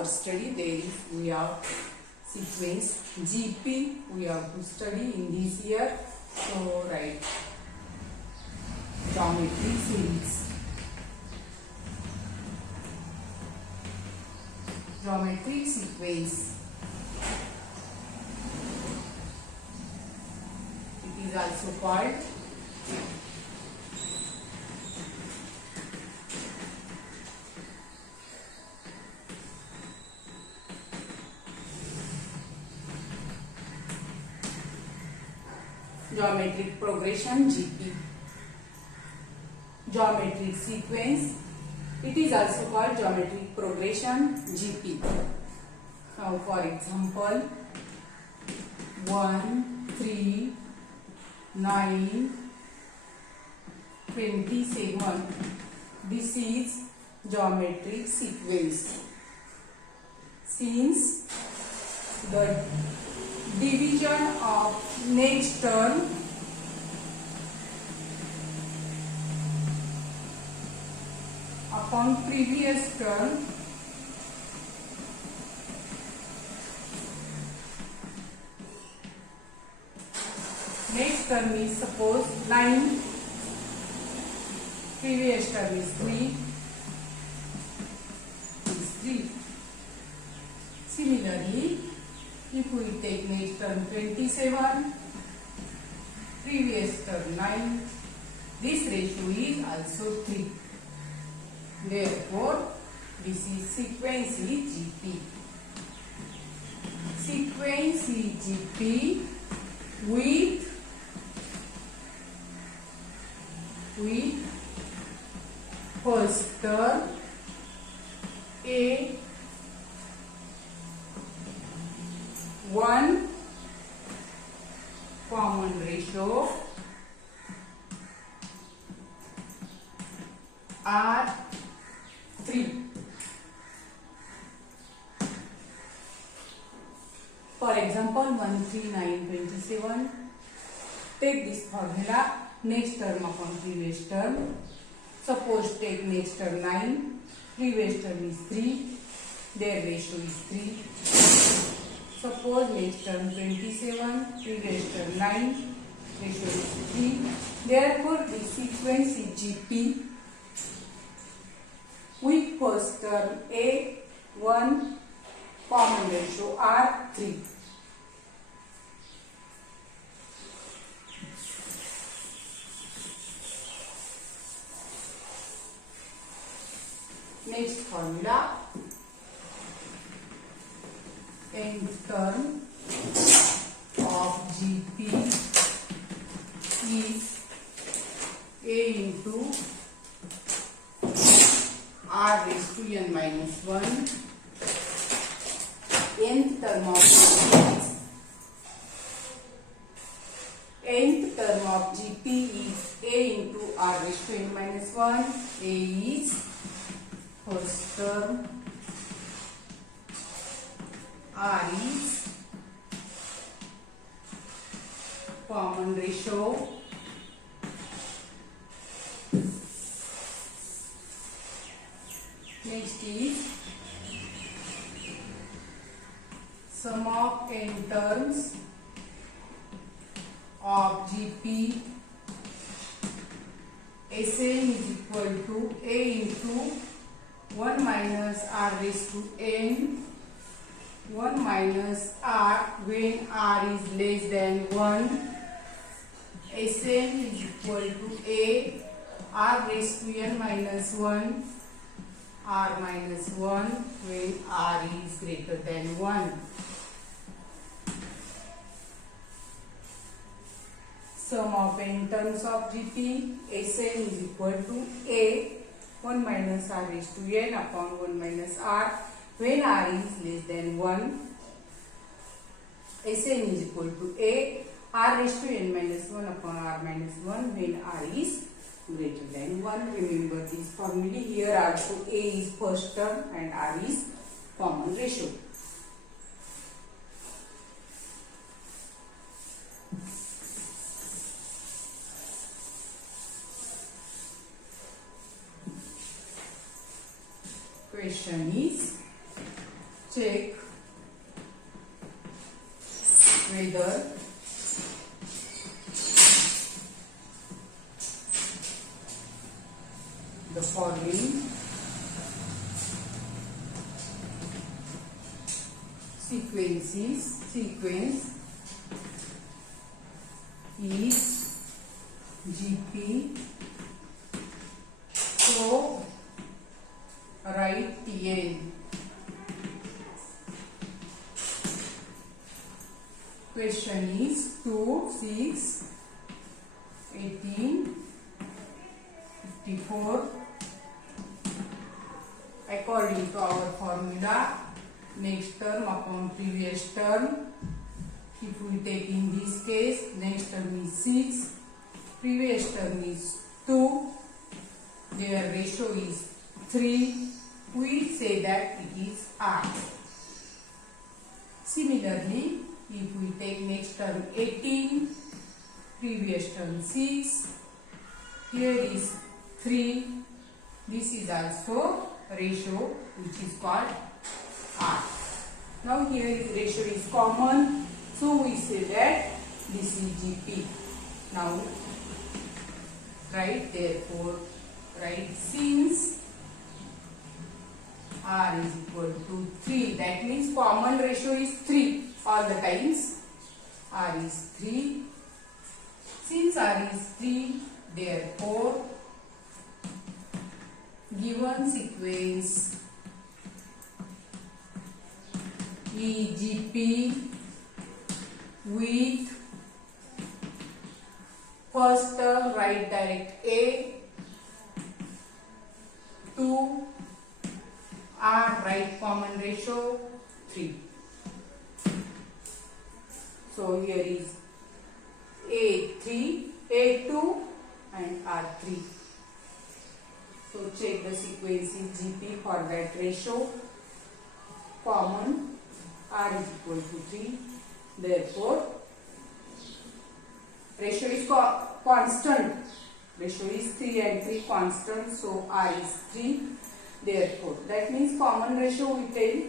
our study, we have sequence GP we have to study in this year. So write geometry series. Geometric sequence. It is also called geometric progression GP. Geometric sequence. It is also called geometric progression GP. Now for example, 1, 3, 9, 27. This is geometric sequence. Since the division of next term upon previous term next term is suppose 9, previous term is 3, is 3. Similarly, if we take next term 27, previous term 9, this ratio is also 3. Therefore, this is sequence is GP. Sequence is GP with first term A 1 common ratio R 3. For example, 1, 3, 9, 27. Take this formula, next term upon previous term. Suppose take next term 9, previous term is 3, their ratio is 3. Suppose next term 27, previous term 9, ratio is 3. Therefore, the sequence is GP with first term A 1 common ratio R 3. Next formula, nth term of GP is A into R raised to n minus 1. Nth term of GP is A into R raised to n minus 1. A is first term, R is common ratio, next is sum of n terms of GP. Sn is equal to A into 1 minus R raised to n 1 minus R when R is less than 1. Sn is equal to A R raised to n minus 1 R minus 1 when R is greater than 1. Sum of n terms of GP. Sn is equal to A 1 minus R raised to n upon 1 minus R when R is less than 1. Sn is equal to A R raised to n minus 1 upon R minus 1 when R is greater than 1. Remember this formula. Here also A is first term and R is common ratio. Question is check whether the following sequence is GP. So write TN. Question is 2, 6, 18, 54. According to our formula, next term upon previous term. If we take in this case, next term is 6, previous term is 2, their ratio is 3, we say that it is R. Similarly, if we take next term 18, previous term 6, here is 3, this is also ratio which is called R. Now here ratio is common, so we say that this is GP. Now therefore write since R is equal to 3, that means common ratio is 3 all the times. R is 3. Since R is 3, therefore given sequence EGP with first term write direct A, 2, R write common ratio 3. So here is A3, A2 and R3. So check the sequence in GP for that ratio. Common R is equal to 3. Therefore, ratio is constant. Ratio is 3 and 3 constant. So R is 3. Therefore, that means common ratio we tell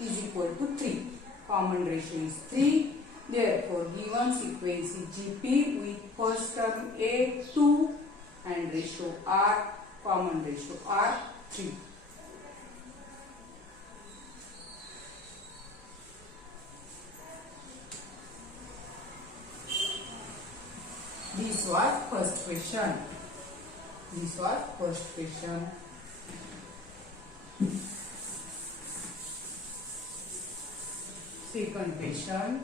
is equal to 3. Common ratio is 3. Therefore, given sequence is GP with first term A 2 and ratio R, common ratio R 3. This was first question. Second question.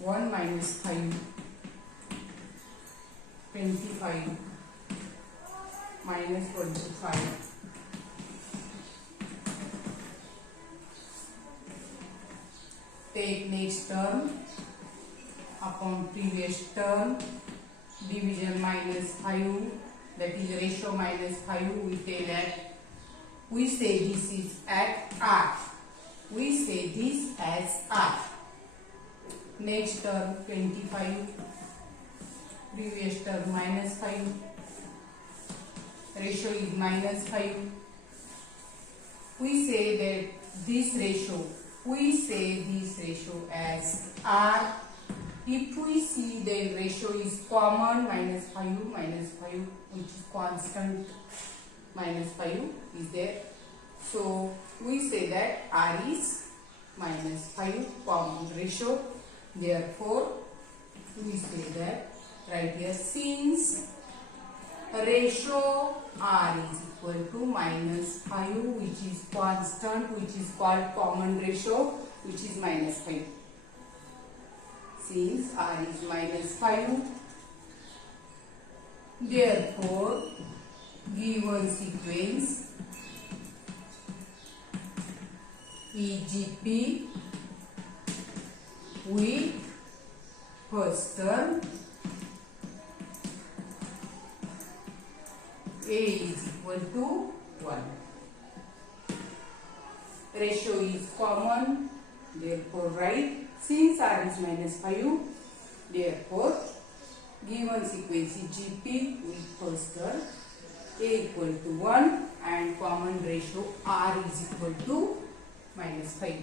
1 minus 5, 25 minus 25. Take next term upon previous term, division minus 5, that is ratio minus 5, we tell that we say this is at R. We say this as R. Next term 25, previous term minus 5, ratio is minus 5. We say that this ratio, as R. If we see the ratio is common, minus 5, which is constant, minus 5 is there. So we say that R is minus 5 common ratio. Therefore, we say that right here, since ratio R is equal to minus 5, which is constant, which is called common ratio, which is minus 5. Since R is minus 5, therefore, given sequence EGP with first term A is equal to 1. Ratio is common, therefore write since R is minus 5, therefore given sequence GP with first term A equal to 1 and common ratio R is equal to -5.